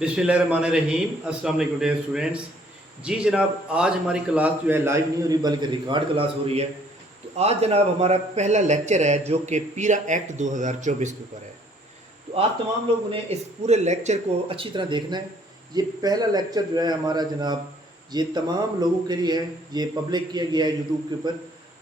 बिस्मिल्लाहिर्रहमानिर्रहीम। अस्सलाम वालेकुम डियर स्टूडेंट्स। जी जनाब, आज हमारी क्लास जो है लाइव नहीं हो रही बल्कि रिकॉर्ड क्लास हो रही है। तो आज जनाब हमारा पहला लेक्चर है जो कि पीरा एक्ट 2024 के ऊपर है। तो आप तमाम लोगों ने इस पूरे लेक्चर को अच्छी तरह देखना है। ये पहला लेक्चर जो है हमारा जनाब, ये तमाम लोगों के लिए है। ये पब्लिक किया गया है यूट्यूब के ऊपर,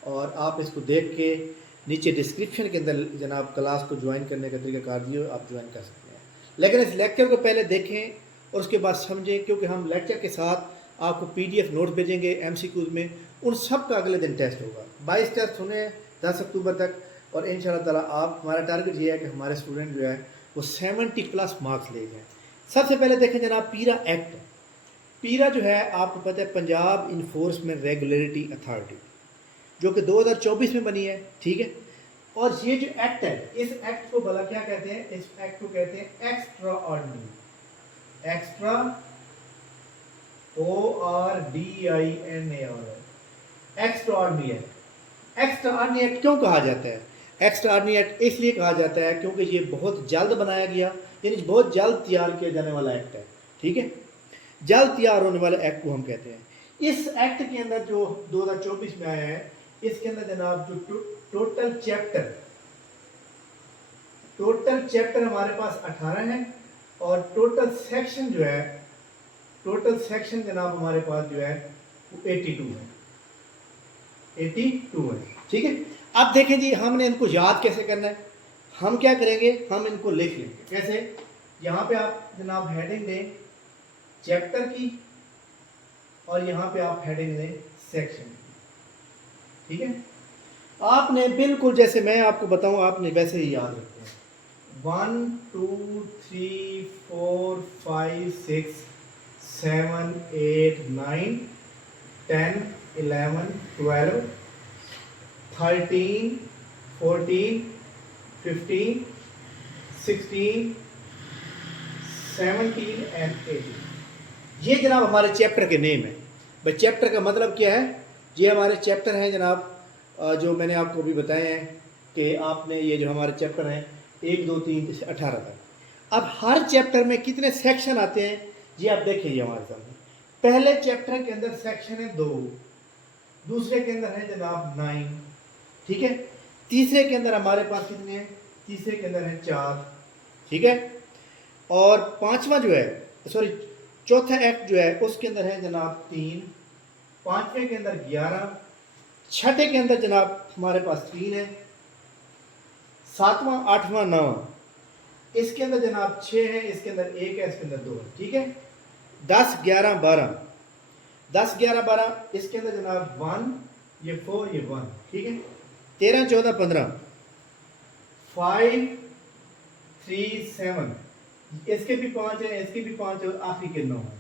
और आप इसको देख के नीचे डिस्क्रिप्शन के अंदर जनाब क्लास को ज्वाइन करने का तरीकाकार दिए, आप ज्वाइन कर सकते हैं। लेकिन इस लेक्चर को पहले देखें और उसके बाद समझें, क्योंकि हम लेक्चर के साथ आपको पीडीएफ नोट्स भेजेंगे एमसीक्यूज में। उन सब का अगले दिन टेस्ट होगा। 22 टेस्ट होने हैं 10 अक्टूबर तक, और इंशाल्लाह ताला आप, हमारा टारगेट ये है कि हमारे स्टूडेंट जो है वो 70+ मार्क्स ले जाएँ। सबसे पहले देखें जनाब पीरा एक्ट। पीरा जो है आपको पता है पंजाब इन्फोर्समेंट रेगुलेटरी अथॉरिटी, जो कि 2024 में बनी है, ठीक है। और ये जो एक्ट है, इस एक्ट को भला क्या कहते हैं? इस एक्ट को कहते हैं extra ordinary. Extra ORDINAR, extra ordinary act. Extra ordinary act क्यों कहा जाता है? एक्स्ट्रा ऑर्डिनरी एक्ट इसलिए कहा जाता है क्योंकि ये बहुत जल्द बनाया गया, यानी बहुत जल्द तैयार किया जाने वाला एक्ट है, ठीक है। जल्द तैयार होने वाले एक्ट को हम कहते हैं। इस एक्ट के अंदर जो 2024 में आया है, इसके अंदर जनाब जो टोटल चैप्टर हमारे पास 18 है, और टोटल सेक्शन जनाब हमारे पास जो है वो 82 है। 82 है, ठीक है। अब देखें जी, हमने इनको याद कैसे करना है? हम क्या करेंगे, हम इनको लिख लेंगे। कैसे? यहाँ पे आप जनाब हेडिंग दें चैप्टर की, और यहाँ पे आप हेडिंग दें सेक्शन की, ठीक है। आपने बिल्कुल जैसे मैं आपको बताऊं, आपने वैसे ही याद रखना है। 1 2 3 4 5 6 7 8 9 10 11 12 13 14 15 16 17 एंड 18। ये जनाब हमारे चैप्टर के नेम है। भाई चैप्टर का मतलब क्या है? ये हमारे चैप्टर हैं जनाब, जो मैंने आपको अभी बताए हैं कि आपने ये जो हमारे चैप्टर हैं 1 2 3 से 18 तक। अब हर चैप्टर में कितने सेक्शन आते हैं ये आप देखिए हमारे सामने। पहले चैप्टर के अंदर सेक्शन है 2, दूसरे के अंदर है जनाब 9, ठीक है। तीसरे के अंदर हमारे पास कितने हैं? तीसरे के अंदर है 4, ठीक है। और पांचवा जो है, सॉरी चौथा एक्ट जो है उसके अंदर है जनाब 3, पांचवें के अंदर 11, छठे के अंदर जनाब हमारे पास 3 है, सातवां आठवां 9, इसके अंदर जनाब 6 है, इसके अंदर 1 है, इसके अंदर 2 है, ठीक है। 10 11 12, 10 11 12 इसके अंदर जनाब 1, ये 4, ये 1, ठीक है। 13 14 15, 5 3 7, इसके भी 5 है, इसके भी 5 है, और आखिरी के 9 है।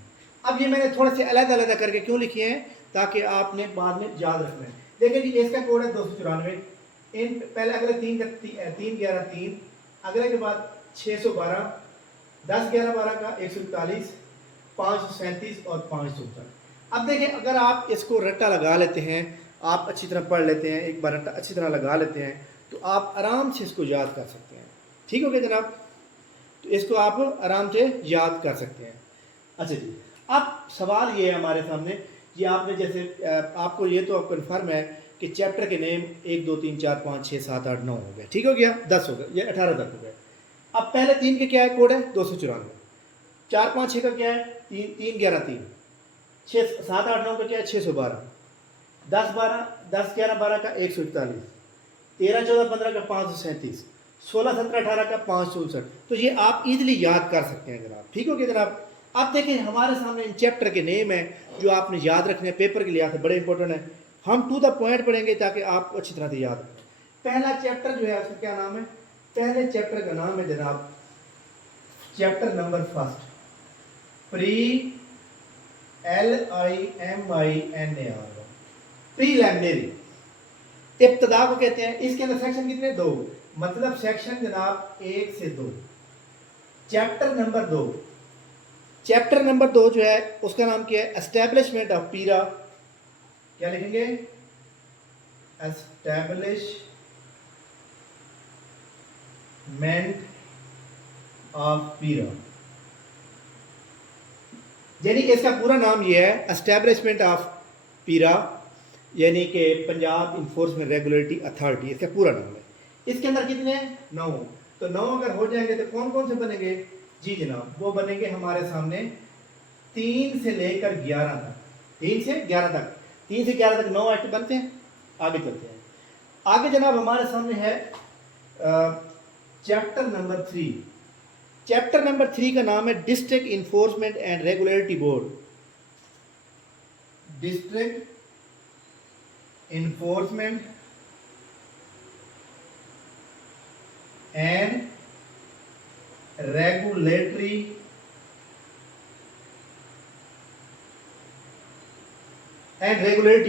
अब ये मैंने थोड़े से अलग अलग करके क्यों लिखे हैं? ताकि आपने बाद में याद रखना है। देखिए जी, इसका कोड है 294। इन पहले अगले 3 11 3, अगले के बाद 612, 10 11 12 का 141, 537 और 569। अब देखिए, अगर आप इसको रट्टा लगा लेते हैं, आप अच्छी तरह पढ़ लेते हैं, एक बार रट्टा अच्छी तरह लगा लेते हैं, तो आप आराम से इसको याद कर सकते हैं। ठीक हो गया जनाब? तो इसको आप आराम से याद कर सकते हैं। अच्छा जी, अब सवाल ये है हमारे सामने, ये आपने जैसे आपको ये तो कन्फर्म है कि चैप्टर के नेम 1 2 3 4 5 6 7 8 9 हो गया, ठीक हो गया, 10 हो गया, ये 18 तक हो गया। अब पहले 3 के क्या है? कोड है 294। 4 5 6 का क्या है? 3 3 11 3, 6 7 8 9 का क्या है? 612, 10 11 12 का 141, 13 14 15 का 537, 16 17 18 का 564। तो ये आप इजीली याद कर सकते हैं जनाब, ठीक हो गया जनाब। अब देखिए हमारे सामने इन चैप्टर के नेम है जो आपने याद रखने हैं, पेपर के लिए आते बड़े इंपॉर्टेंट है। हम टू द पॉइंट पढ़ेंगे ताकि आप अच्छी तरह से याद रखें। पहला चैप्टर जो है उसका क्या नाम है? पहले चैप्टर का नाम है जनाब chapter number first, pre LIMINAR, preliminary. इब्तदा को कहते हैं। इसके अंदर सेक्शन कितने? 2, मतलब सेक्शन जनाब 1 से 2। चैप्टर नंबर 2 जो है उसका नाम क्या है? एस्टेब्लिशमेंट ऑफ पीरा। क्या लिखेंगे? एस्टेब्लिशमेंट ऑफ पीरा, यानी इसका पूरा नाम ये है एस्टैब्लिशमेंट ऑफ पीरा, यानी कि पंजाब इन्फोर्समेंट रेगुलेटरी अथॉरिटी, इसका पूरा नाम है। इसके अंदर कितने हैं? 9। तो 9 अगर हो जाएंगे तो कौन कौन से बनेंगे? जी जनाब, वो बनेंगे हमारे सामने 3 से लेकर 11 तक। 3 से 11 तक, 3 से 11 तक 9 एक्ट बनते हैं। आगे चलते हैं। आगे जनाब हमारे सामने है चैप्टर नंबर 3। चैप्टर नंबर 3 का नाम है district enforcement and regulatory board. District enforcement and regulatory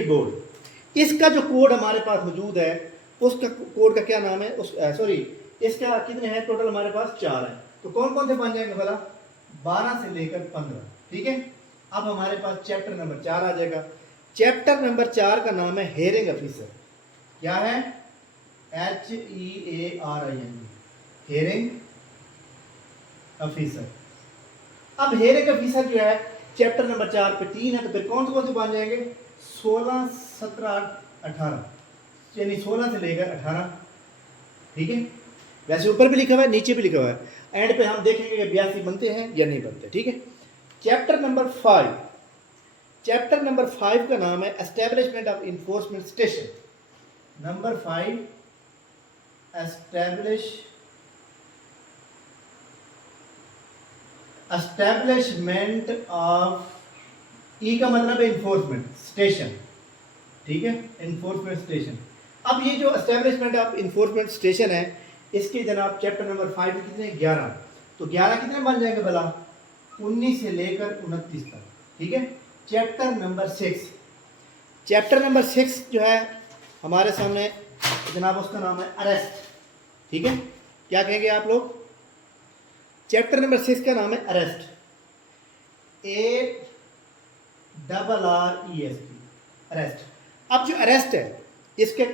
board. इसका जो कोड हमारे पास मौजूद है, उसका कोड का क्या नाम है? सॉरी, इसका कितने हैं टोटल? हमारे पास 4 है। तो कौन कौन से बन जाएंगे भला? 12 से लेकर 15। ठीक है, अब हमारे पास चैप्टर नंबर 4 आ जाएगा। चैप्टर नंबर 4 का नाम है हेयरिंग ऑफिसर। क्या है? HEARING, hearing officer. अब हेयरिंग ऑफिसर जो है चैप्टर नंबर 4 पे 3 है, तो फिर कौन से बन जाएंगे? 16, 17, 18, यानी 16 से लेकर 18। ठीक है, वैसे ऊपर भी लिखा हुआ है, नीचे भी लिखा हुआ है। एंड पे हम देखेंगे कि 82 बनते हैं या नहीं बनते। ठीक है, चैप्टर नंबर 5। चैप्टर नंबर 5 का नाम है establishment of enforcement station. Number 5, establishment of, E का मतलब है इन्फोर्समेंट स्टेशन। ठीक है, इन्फोर्समेंट स्टेशन। अब ये जो एस्टेब्लिशमेंट ऑफ इन्फोर्समेंट स्टेशन है, इसके जनाब चैप्टर नंबर 5 में कितने? 11। तो 11 कितने बन जाएंगे भला? 19 से लेकर 29 तक। ठीक है, चैप्टर नंबर 6। चैप्टर नंबर 6 जो है हमारे सामने जनाब, उसका नाम है अरेस्ट। ठीक है, क्या कहेंगे आप लोग? चैप्टर नंबर 6 का नाम है अरेस्ट। ARREST, arrest. अब जो अरेस्ट है, इसके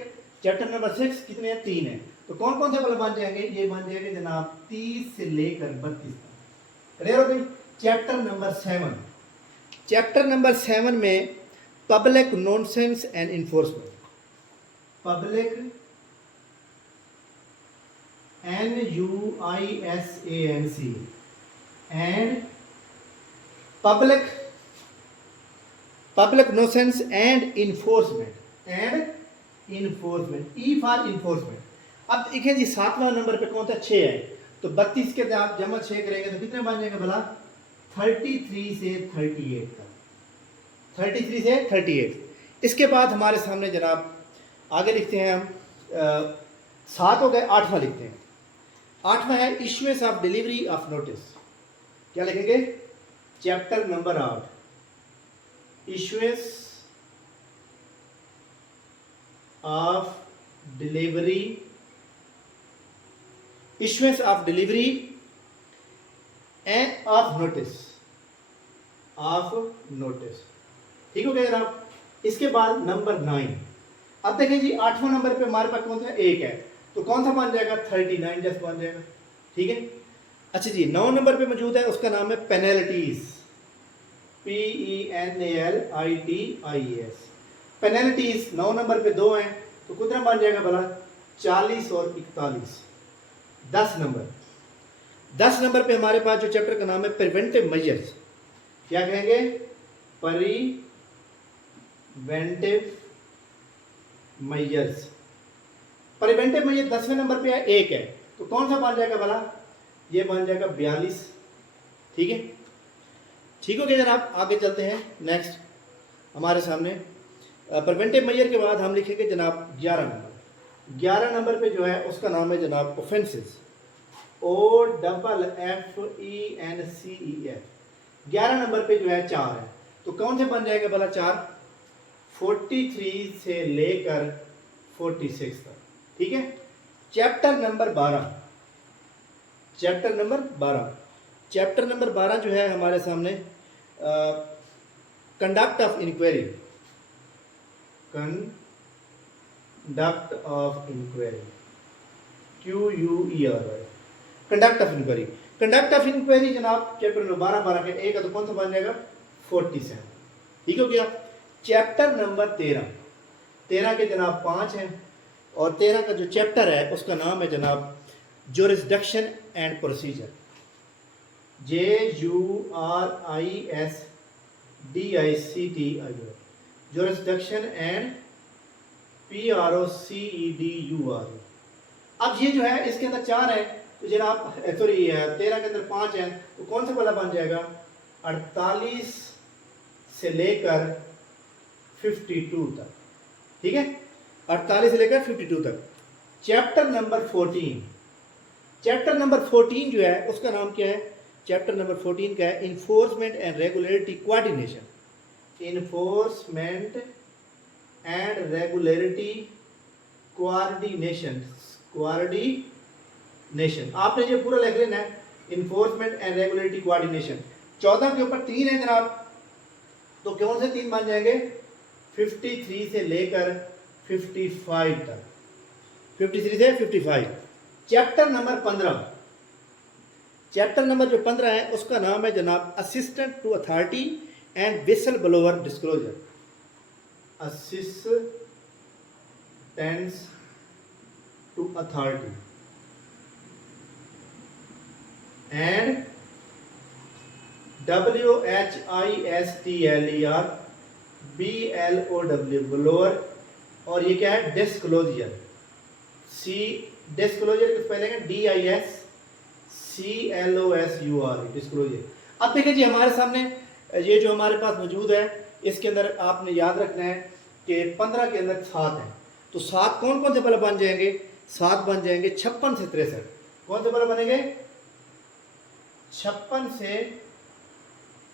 चैप्टर नंबर 6 कितने हैं? 3 है। तो कौन कौन से वाले बन जाएंगे? ये बन जाएंगे जनाब 30 से लेकर 32 तक। क्लियर हो गई? Chapter number 7। चैप्टर नंबर 7 में public nonsense and enforcement. Public NUISANC and public nonsense and enforcement, E for enforcement. अब देखिए जी, 7वां नंबर पे कौन सा? 6 है। तो 32 के आप जमा 6 करेंगे तो कितने बन जाएंगे भला? 33 से 38 तक। 33 से 38। इसके बाद हमारे सामने जनाब आगे लिखते हैं हम 7 हो गए, 8वां लिखते हैं। 8वां है issuance of delivery of notice. क्या लिखेंगे? Chapter number 8, issuance of delivery, issuance of delivery end of notice, ठीक हो गया जनाब। इसके बाद नंबर 9। अब देखें जी, 8वां नंबर पे हमारे पास कौन सा? 1 है। तो कौन सा बन जाएगा? 39 जैसे बन जाएगा। ठीक है, अच्छा जी, 9 नंबर पे मौजूद है, उसका नाम है पेनल्टीज। PENALITIES, penalties. 9 नंबर पे 2 हैं, तो कितना बन जाएगा भला? 40 और 41। 10 नंबर पे हमारे पास जो चैप्टर का नाम है प्रिवेंटिव मेजर्स। क्या कहेंगे? Preventive measures. प्रिवेंटिव मेजर 10वें नंबर पे है, 1 है। तो कौन सा बन जाएगा भला? ये बन जाएगा 42। ठीक है, ठीक हो गया जनाब। आगे चलते हैं। नेक्स्ट हमारे सामने प्रिवेंटिव मेजर के बाद हम लिखेंगे जनाब 11 नंबर। 11 नंबर पे जो है उसका नाम है जनाब ऑफेंसेस। OFFENCES। 11 नंबर पे जो है 4 है। तो कौन से बन जाएगा भला? 4, 43 से लेकर 46 तक। ठीक है, चैप्टर नंबर 12। चैप्टर नंबर 12 जो है हमारे सामने conduct of inquiry. QUERY, conduct of inquiry. Conduct of inquiry जनाब चैप्टर नंबर 12 के एक है तो कौन सा बन जाएगा 47। ठीक हो गया। चैप्टर नंबर 13 के जनाब 5 हैं और 13 का जो चैप्टर है उसका नाम है जनाब jurisdiction and procedure. JURISDICTIO jurisdiction and PROCEDUR। अब ये जो है इसके अंदर 4 है तो जनाब सॉरी 13 के अंदर 5 है तो कौन सा वाला बन जाएगा 48 से लेकर 52 तक। ठीक है 48 से लेकर 52 तक। चैप्टर नंबर 14 जो है उसका नाम क्या है चैप्टर नंबर 14 का है enforcement and regulatory coordination. Enforcement and regulatory coordination आपने जो पूरा लिख लेना है इन्फोर्समेंट एंड रेगुलेटरी कोऑर्डिनेशन। 14 के ऊपर 3 है जनाब तो कौन से 3 बन जाएंगे 53 से लेकर 55 तक। 53 से 55। चैप्टर नंबर 15 है उसका नाम है जनाब assistant to authority and whistle blower disclosure. Assistance to authority and WHISTLER BLOW blower और ये क्या है डिस्क्लोजर। डिस्क्लोजर किस पहले DISCLOSUR डिस्क्लोजर। अब देखिए जी हमारे सामने ये जो हमारे पास मौजूद है इसके अंदर आपने याद रखना है कि 15 के अंदर 7 है तो 7 कौन कौन से बल बन जाएंगे 7 बन जाएंगे 56 से 63। कौन से बल बनेंगे 56 से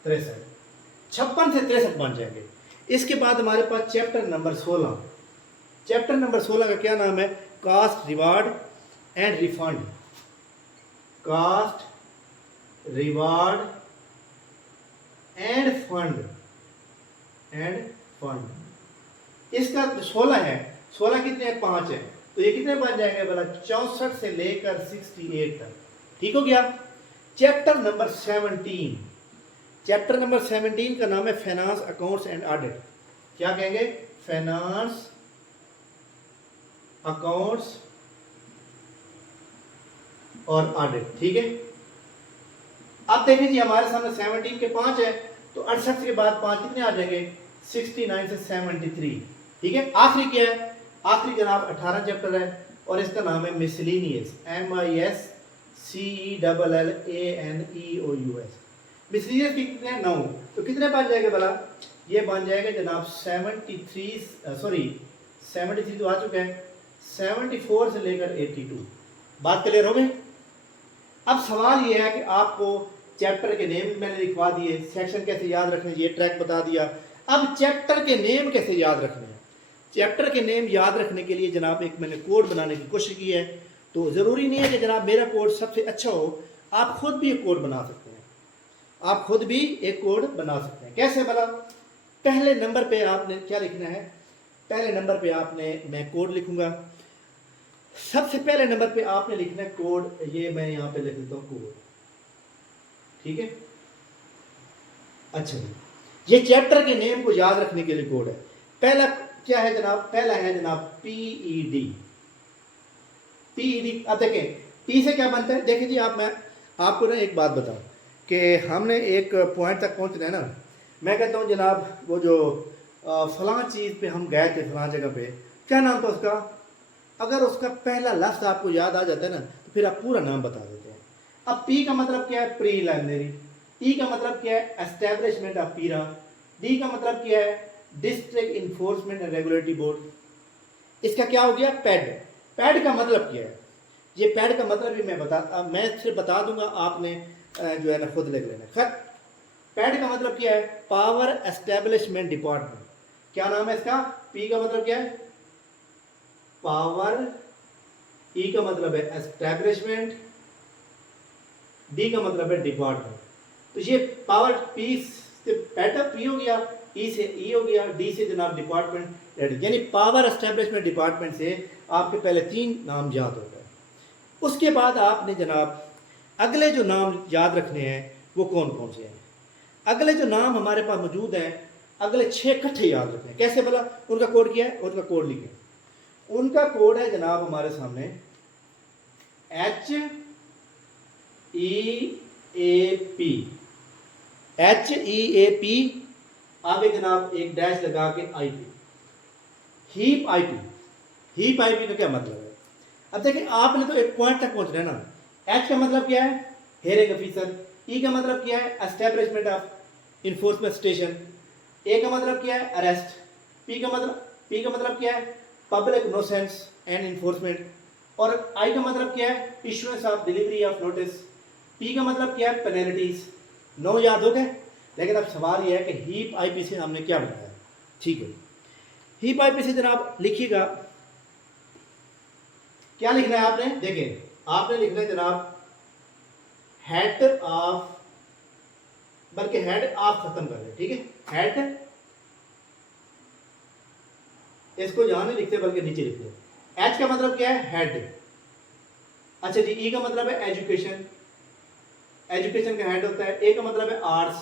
63 बन जाएंगे। इसके बाद हमारे पास चैप्टर नंबर 16 का क्या नाम है cost reward and refund. Cost reward and fund इसका 16 है 16 कितने हैं 5 है तो ये कितने बन जाएंगे बोला 64 से लेकर 68 तक। ठीक हो गया। चैप्टर नंबर 17 का नाम है फाइनेंस अकाउंट्स एंड ऑडिट। क्या कहेंगे फाइनेंस अकाउंट्स और ऑडिट। ठीक है। अब देखिए जी हमारे सामने 17 के 5 है तो 68 के बाद 5 कितने आ जाएंगे 69 से 73। ठीक है। आखिरी क्या है आखिरी जनाब 18 चैप्टर है और इसका नाम है मिसलिनियस MISCELLANEOUS। मिसलिनियस की कितने 9 तो कितने बन जाएगा भला ये बन जाएगा जनाब 73 तो आ चुका है 74 से लेकर 82। बात क्लियर हो गई। अब सवाल ये है कि आपको चैप्टर के नेम मैंने लिखवा दिए सेक्शन कैसे याद रखने ये ट्रैक बता दिया। अब चैप्टर के नेम कैसे याद रखने हैं चैप्टर के नेम याद रखने के लिए जनाब एक मैंने कोड बनाने की कोशिश की है तो ज़रूरी नहीं है कि जनाब मेरा कोड सबसे अच्छा हो आप खुद भी एक कोड बना सकते हैं। कैसे भला पहले नंबर पे आपने क्या लिखना है पहले नंबर पे आपने मैं कोड लिखूंगा। सबसे पहले नंबर पे आपने लिखना है कोड ये मैं यहाँ पे लिख देता हूँ कोड। ठीक है। अच्छा ये चैप्टर के नेम को याद रखने के लिए कोड है। पहला क्या है जनाब पहला है जनाब PED। अब देखें P से क्या बनता है देखिए जी आप मैं आपको ना एक बात बताऊं कि हमने एक पॉइंट तक पहुंचना है ना। मैं कहता हूं जनाब वो जो फलां चीज़ पे हम गए थे फलां जगह पे क्या नाम था उसका अगर उसका पहला लफ्ज़ आपको याद आ जाता है ना तो फिर आप पूरा नाम बता देते हैं। अब P का मतलब क्या है प्रीलिमिनरी। E का मतलब क्या है एस्टेब्लिशमेंट ऑफ पीरा। D का मतलब क्या है district enforcement and regulatory board. इसका क्या हो गया पैड का मतलब क्या है ये पैड का मतलब भी मैं सिर्फ बता दूंगा आपने जो है ना खुद लिख लेना। खैर पैड का मतलब क्या है पावर एस्टेब्लिशमेंट डिपार्टमेंट। क्या नाम है इसका P का मतलब क्या है पावर। E का मतलब है एस्टेब्लिशमेंट। D का मतलब है डिपार्टमेंट। तो ये पावर P से पैटअप P हो गया E से E हो गया D से जनाब डिपार्टमेंट यानी पावर एस्टेब्लिशमेंट डिपार्टमेंट से आपके पहले 3 नाम याद हो गए। उसके बाद आपने जनाब अगले जो नाम याद रखने हैं वो कौन कौन से हैं? अगले जो नाम हमारे पास मौजूद हैं, अगले 6 इकट्ठे याद रखने हैं। कैसे बोला? उनका कोड क्या है? उनका कोड लिखें। उनका कोड है जनाब हमारे सामने HEAP। HEAP, आगे जनाब एक डैश लगा के IP, heap IP। Heap IP का क्या मतलब है? अब देखिए, आपने तो एक पॉइंट तक पहुंचना है ना। H का मतलब क्या है? Hearing officer. E का मतलब क्या है? Establishment of enforcement station. A का मतलब क्या है? अरेस्ट। P का मतलब क्या है? Public nuisance and enforcement. और I का मतलब क्या है? Issuance of delivery of notice. P का मतलब क्या है? पेनल्टीज। 9 याद हो गए। लेकिन अब सवाल यह है कि हीप IP से हमने क्या बनाया? ठीक है, हीप IP से जनाब लिखिएगा, क्या लिखना है आपने? देखिए, आपने लिखना है जनाब हेड ऑफ, बल्कि हेड ऑफ खत्म कर दें, ठीक है। हेड, इसको यहां नहीं लिखते बल्कि नीचे लिखते। एच का मतलब क्या है? हेड। अच्छा जी, ई का मतलब है एजुकेशन। एजुकेशन का हेड होता है। ए का मतलब है आर्ट्स,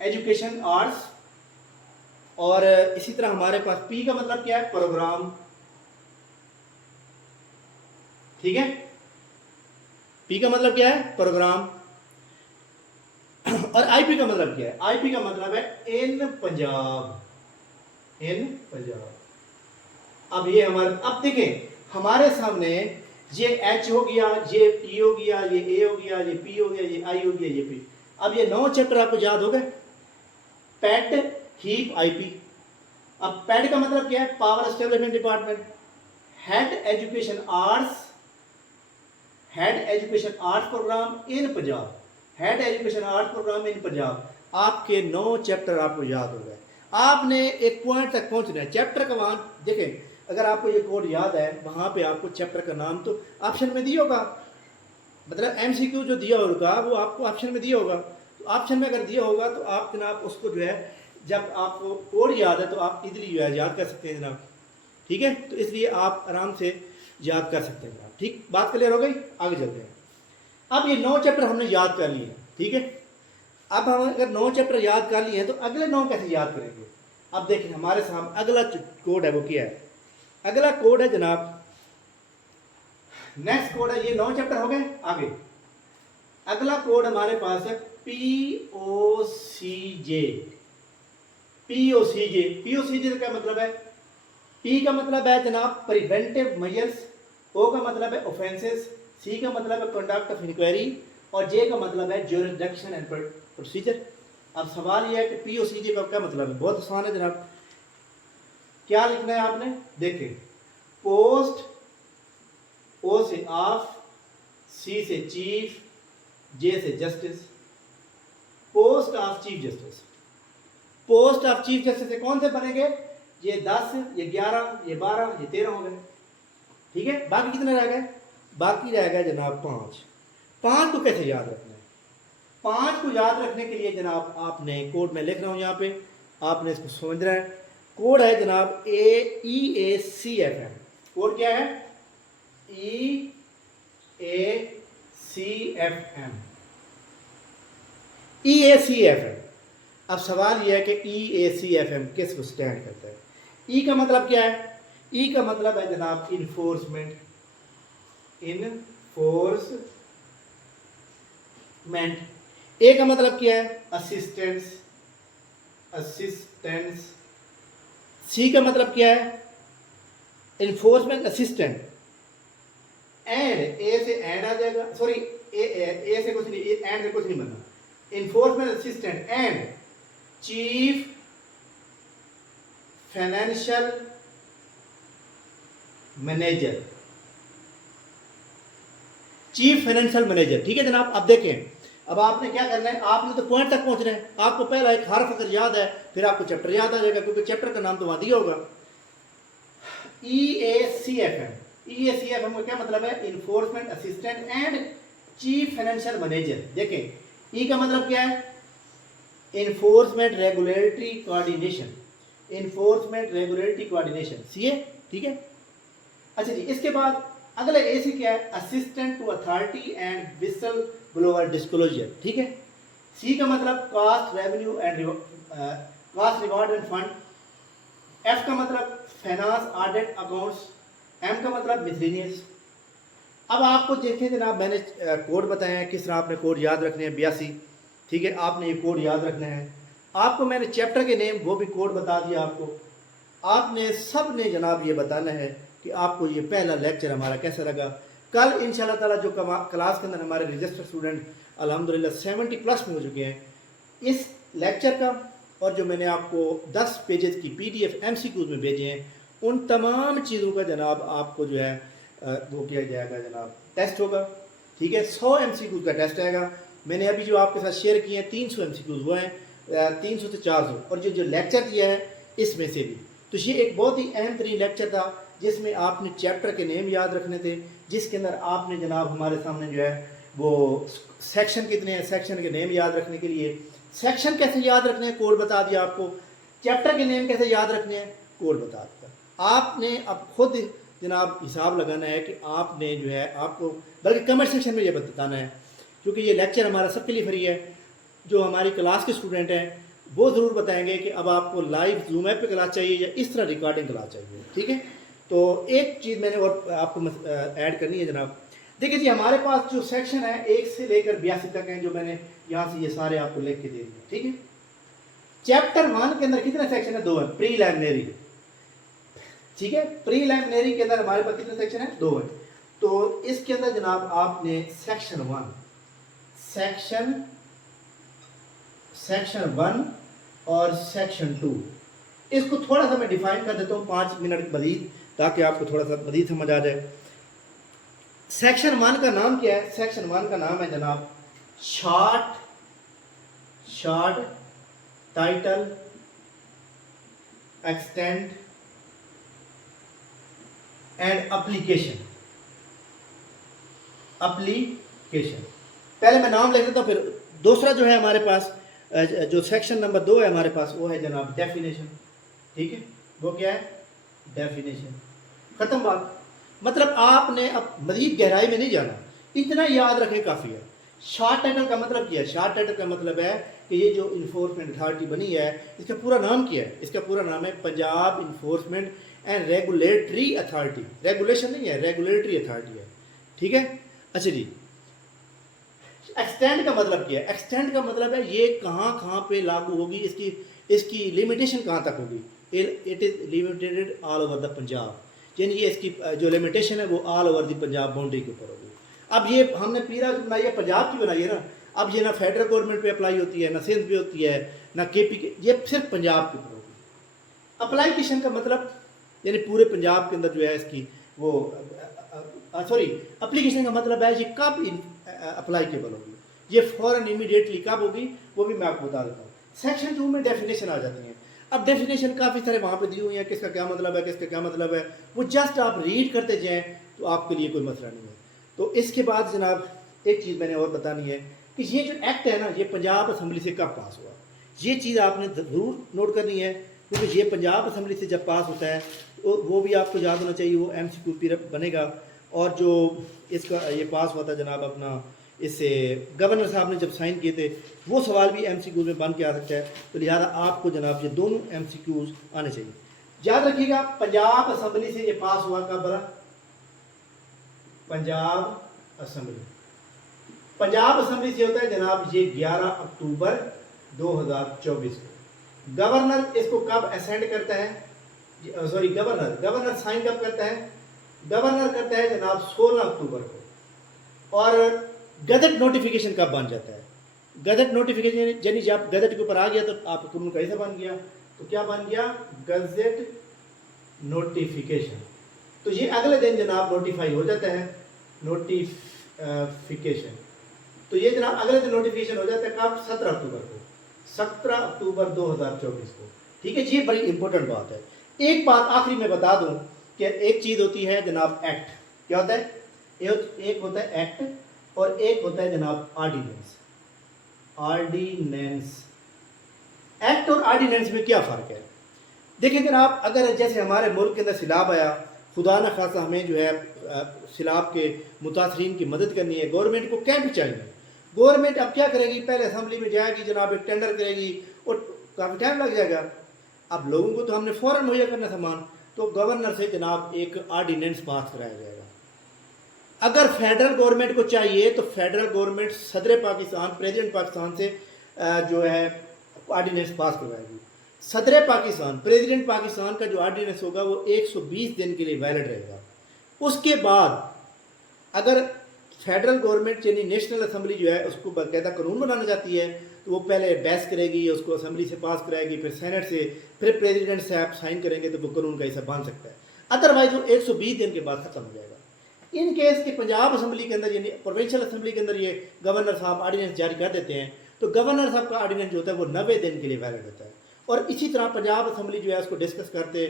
एजुकेशन आर्ट्स। और इसी तरह हमारे पास पी का मतलब क्या है? प्रोग्राम, ठीक है। पी का मतलब क्या है? प्रोग्राम। और आईपी का मतलब क्या है? आईपी का मतलब है इन पंजाब, इन पंजाब। अब ये हमारे, अब देखें हमारे सामने ये एच हो गया, ये ई हो गया, ये ए हो गया, ये पी हो गया, ये आई हो गया, ये पी। अब ये 9 चैप्टर आपको याद हो गए। PAT, HEAP, IP. अब पैट का मतलब क्या है? Power establishment department. Head education arts, head education arts program in Punjab, head education arts program in Punjab. आपके 9 चैप्टर आपको याद हो गए। आपने एक पॉइंट तक पहुंचना है। चैप्टर का वहां देखें, अगर आपको ये कोड याद है, वहां पे आपको चैप्टर का नाम तो ऑप्शन में दिया होगा, मतलब एमसीक्यू जो दिया होगा वो आपको ऑप्शन में दिया होगा। तो ऑप्शन में अगर दिया होगा तो आप जनाब उसको जो है, जब आपको कोड याद है तो आप इजीली जो है याद कर सकते हैं जनाब, ठीक है। तो इसलिए आप आराम से याद कर सकते हैं जनाब, ठीक। बात क्लियर हो गई? आगे चलते हैं। अब ये 9 चैप्टर हमने याद कर लिए, ठीक है। अब हम अगर 9 चैप्टर याद कर लिए हैं तो अगले 9 कैसे याद करेंगे? अब देखिए हमारे सामने अगला कोड है वो क्या है? अगला कोड है जनाब, नेक्स्ट कोड है, ये 9 चैप्टर हो गए। आगे अगला कोड हमारे पास है POCJ। POCJ, POCJ का मतलब है, P का मतलब है जनाब प्रिवेंटिव मेजर्स, O का मतलब है ऑफेंसेस, C का मतलब है कंडक्ट ऑफ इंक्वायरी, और J का मतलब है ज्यूरिसडिक्शन एंड प्रोसीजर। अब सवाल यह है कि POCJ का क्या मतलब है? बहुत आसान है जनाब। क्या लिखना है आपने? देखें, पोस्ट, O से ऑफ, C से चीफ, J से justice. Post of chief justice. Post of chief justice से कौन से बनेंगे? ये 10, ये 11, ये 12, ये 13 हो गए, ठीक है। बाकी कितने रह गए? बाकी रह गए जनाब 5। 5 को कैसे याद रखना है? 5 को याद रखने के लिए जनाब आपने कोड में लिख रहा हूं यहां पे, आपने इसको समझना है। कोड है जनाब EACFM। कोड क्या है? EACFM। EACFM। अब सवाल यह है कि EACFM किस को स्टैंड करता है? ई का मतलब क्या है? ई का मतलब है जनाब इन्फोर्समेंट, इन्फोर्समेंट। ए का मतलब क्या है? Assistance, assistance. सी का मतलब क्या है? Enforcement assistant. एंड, ए से एंड आ जाएगा, सॉरी ए से कुछ नहीं, एंड से कुछ नहीं बनना। Enforcement assistant and chief financial manager. Chief financial manager, ठीक है जनाब। अब देखें, अब आपने क्या करना है? आपने तो पॉइंट तक पहुंचना है। आपको पहला एक हर्फ अगर याद है फिर आपको चैप्टर याद आ जाएगा, क्योंकि चैप्टर का नाम तो वहां दिया होगा। EACFM। EACFM का क्या मतलब है? Enforcement assistant and chief financial manager. देखें, ई का मतलब क्या है? Enforcement regulatory coordination, enforcement regulatory coordination, CA, ठीक है। अच्छा जी, इसके बाद अगला ए से क्या है, assistant to authority and whistle blower disclosure, ठीक है। सी का मतलब cost revenue and cost reward and fund. F का मतलब फाइनेंस ऑडिट अकाउंट्स। एम का मतलब मिसलेनियस। अब आपको देखें जनाब, मैंने कोड बताया है किस तरह आपने कोड याद रखने हैं, 82, ठीक है, आपने ये कोड याद रखना है। आपको मैंने चैप्टर के नेम वो भी कोड बता दिया आपको। आपने सब ने जनाब ये बताना है कि आपको ये पहला लेक्चर हमारा कैसा लगा। कल इंशाल्लाह ताला जो क्लास के अंदर हमारे रजिस्टर्ड स्टूडेंट अल्हम्दुलिल्लाह 70+ में हो चुके हैं, इस लेक्चर का और जो मैंने आपको 10 पेजेस की PDF MCQs में भेजे हैं, उन तमाम चीज़ों का जनाब आपको जो है वो किया जाएगा जनाब, टेस्ट होगा, ठीक है। 100 MCQs का टेस्ट आएगा। मैंने अभी जो आपके साथ शेयर किए हैं 300 MCQs वो हैं, 300 से 400, और जो लेक्चर दिया है इसमें से भी। तो ये एक बहुत ही अहम तरीन लेक्चर था जिसमें आपने चैप्टर के नेम याद रखने थे, जिसके अंदर आपने जनाब हमारे सामने जो है वो सेक्शन कितने हैं, सेक्शन के नेम याद रखने के लिए, सेक्शन कैसे याद रखने हैं कोड बता दिया आपको, चैप्टर के नेम कैसे याद रखने हैं कोड बता दिया। आपने अब खुद जनाब हिसाब लगाना है कि आपने जो है आपको, बल्कि कमेंट सेक्शन में ये बताना है, क्योंकि ये लेक्चर हमारा सबके लिए फ्री है। जो हमारी क्लास के स्टूडेंट हैं वो ज़रूर बताएंगे कि अब आपको लाइव जूम ऐप पे क्लास चाहिए या इस तरह रिकॉर्डिंग क्लास चाहिए, ठीक है। तो एक चीज़ मैंने और आपको ऐड करनी है जनाब। देखिए जी, हमारे पास जो सेक्शन है 1 से लेकर 82 तक हैं, जो मैंने यहाँ से ये सारे आपको लिख के दे दिए, ठीक है। चैप्टर 1 के अंदर कितने सेक्शन है, 2 है, प्रीलिमिनरी, ठीक है। प्रीलिमिनरी के अंदर हमारे पास कितने सेक्शन है, 2 है। तो इसके अंदर जनाब आपने सेक्शन 1 और सेक्शन 2, इसको थोड़ा सा मैं डिफाइन कर देता हूँ 5 मिनट मजीद, ताकि आपको थोड़ा सा मजीद समझ आ जाए। सेक्शन 1 का नाम क्या है, सेक्शन 1 का नाम है जनाब short title extend and application. पहले मैं नाम लिख देता हूँ, फिर दूसरा जो है हमारे पास जो सेक्शन नंबर 2 है हमारे पास, वो है जनाब डेफिनेशन, ठीक है। वो क्या है, डेफिनेशन, खत्म बात। मतलब आपने अब मजीद गहराई में नहीं जाना, इतना याद रखें काफ़ी है। शॉर्ट टाइटल का मतलब क्या है, शॉर्ट टाइटल का मतलब है कि ये जो इन्फोर्समेंट अथॉरिटी बनी है, इसका पूरा नाम क्या है, इसका पूरा नाम है Punjab enforcement and regulatory authority. Regulation नहीं है, रेगुलेटरी अथॉरिटी है, ठीक है। अच्छा जी, एक्सटेंड का मतलब क्या है, एक्सटेंड का मतलब है ये कहाँ पे लागू होगी, इसकी लिमिटेशन कहाँ तक होगी। It is limited all over the Punjab, यानी ये इसकी जो लिमिटेशन है वो all over the Punjab boundary के ऊपर होगी। अब ये हमने पीरा बनाई है, पंजाब की बनाई है ना, अब ये ना फेडरल गवर्नमेंट पे अप्लाई होती है, ना सिंध पे होती है, ना KP के, ये सिर्फ पंजाब के ऊपर होगी। अप्लाइकेशन का मतलब यानी पूरे पंजाब के अंदर जो है इसकी वो सॉरी, एप्लीकेशन का मतलब है ये कब अप्लाईकेबल होगी, ये फॉरन इमीडिएटली कब होगी, वो भी मैं आपको बता देता हूँ। सेक्शन 2 में डेफिनेशन आ जाती है। अब डेफिनेशन काफ़ी सारे वहाँ पे दी हुई है, किसका क्या मतलब है, किसका क्या मतलब है, वो जस्ट आप रीड करते जाएँ तो आपके लिए कोई मसला नहीं है। तो इसके बाद जनाब एक चीज़ मैंने और बतानी है कि ये जो एक्ट है ना, ये पंजाब असम्बली से कब पास हुआ, ये चीज़ आपने ज़रूर नोट करनी है, क्योंकि ये पंजाब असम्बली से जब पास होता है तो वो भी आपको याद होना चाहिए, वो MCQ पीरियड बनेगा। और जो इसका ये पास हुआ था जनाब अपना, इससे गवर्नर साहब ने जब साइन किए थे, वो सवाल भी MCQ में बन के आ सकता है। तो लिहाजा आपको जनाब ये दोनों MCQs आने चाहिए। याद रखिएगा, पंजाब असम्बली से ये पास हुआ कब बना, पंजाब असम्बली से होता है जनाब ये 11 अक्टूबर 2024 को। गवर्नर इसको कब असेंड करता है, सॉरी गवर्नर साइन कब करता है, गवर्नर करता है जनाब 16 अक्टूबर को। और गजट नोटिफिकेशन कब बन जाता है, गजट नोटिफिकेशन यानी जब गजट के ऊपर आ गया तो आपका कानून कैसा बन गया, तो क्या बन गया, गजट नोटिफिकेशन। तो ये अगले दिन जनाब नोटिफाई हो जाता है, नोटिफिकेशन। तो ये जनाब अगले दिन नोटिफिकेशन हो जाता है कब, 17 अक्टूबर को, 17 अक्टूबर 2024 को, ठीक है। ये बड़ी इंपॉर्टेंट बात है। एक बात आखिरी में बता दूं कि एक चीज़ होती है जनाब एक्ट, क्या होता है, एक होता है एक्ट और एक होता है जनाब ऑर्डिनेंस। एक्ट और ऑर्डिनेंस में क्या फ़र्क है, देखिए जनाब, अगर जैसे हमारे मुल्क के अंदर सैलाब आया, खुदा न खासा हमें जो है सैलाब के मुतासरीन की मदद करनी है, गवर्नमेंट को कैंप चाहिए। गवर्नमेंट अब क्या करेगी, पहले असम्बली में जाएगी जनाब, एक टेंडर करेगी और काफ़ी टाइम लग जाएगा। अब लोगों को तो हमने फ़ौरन मुहैया करना सामान, तो गवर्नर से जनाब एक आर्डीनेंस पास कराया जाएगा। अगर फेडरल गवर्नमेंट को चाहिए तो फेडरल गवर्नमेंट सदर पाकिस्तान, प्रेसिडेंट पाकिस्तान से जो है आर्डीनेंस पास करवाएगी। सदर पाकिस्तान, प्रेसिडेंट पाकिस्तान का जो आर्डीनेंस होगा वो 120 दिन के लिए वैलिड रहेगा। उसके बाद अगर फेडरल गवर्नमेंट यानी नेशनल असम्बली जो है उसको बाकायदा कानून बनाना चाहती है, तो वो पहले बहस करेगी, उसको असम्बली से पास कराएगी, फिर सेनेट से, फिर प्रेसिडेंट साहब साइन करेंगे तो वो कानून का हिस्सा बन सकता है। अदरवाइज वो 120 दिन के बाद ख़त्म हो जाएगा। इन केस के पंजाब असम्बली के अंदर यानी प्रोविंशियल असम्बली के अंदर ये गवर्नर साहब आर्डीनेंस जारी कर देते हैं, तो गवर्नर साहब का आर्डीनेंस जो होता है वो 90 दिन के लिए वैलिड होता है। और इसी तरह पंजाब असम्बली जो है उसको डिस्कस करते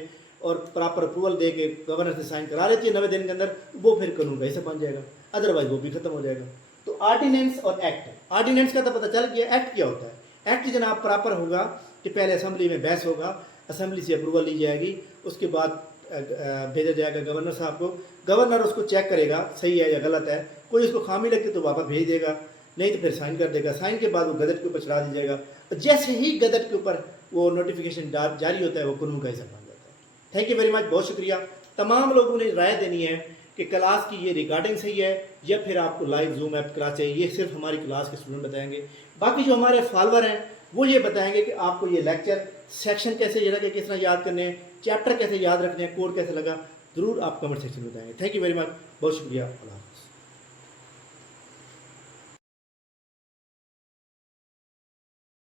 और प्रॉपर अप्रूवल दे के गवर्नर से साइन करा लेती है 90 दिन के अंदर, वो फिर कानून का हिस्सा बन जाएगा, अदरवाइज वो भी खत्म हो जाएगा। तो आर्डीनेंस और एक्ट, आर्डीनेंस का तो पता चल गया, एक्ट क्या होता है। एक्ट जनाब प्रॉपर होगा कि पहले असम्बली में बहस होगा, असम्बली से अप्रूवल ली जाएगी, उसके बाद भेजा जाएगा गवर्नर साहब को, गवर्नर उसको चेक करेगा सही है या गलत है, कोई उसको खामी लगती तो वापस भेज देगा, नहीं तो फिर साइन कर देगा। साइन के बाद वो गजट के ऊपर चढ़ा दी जाएगा, जैसे ही गजट के ऊपर वो नोटिफिकेशन जारी होता है वो कानून का हिस्सा बन जाता है। थैंक यू वेरी मच, बहुत शुक्रिया। तमाम लोगों ने राय देनी है कि क्लास की ये रिकॉर्डिंग सही है या फिर आपको लाइव जूम ऐप क्लास चाहिए, ये सिर्फ हमारी क्लास के स्टूडेंट बताएंगे। बाकी जो हमारे फॉलोअर हैं वो ये बताएंगे कि आपको ये लेक्चर सेक्शन कैसे जरा कि किस तरह याद करने हैं, चैप्टर कैसे याद रखने हैं, कोड कैसे लगा, ज़रूर आप कमेंट सेक्शन में बताएंगे। थैंक यू वेरी मच, बहुत शुक्रिया, अल्लाह हाफ़िज़।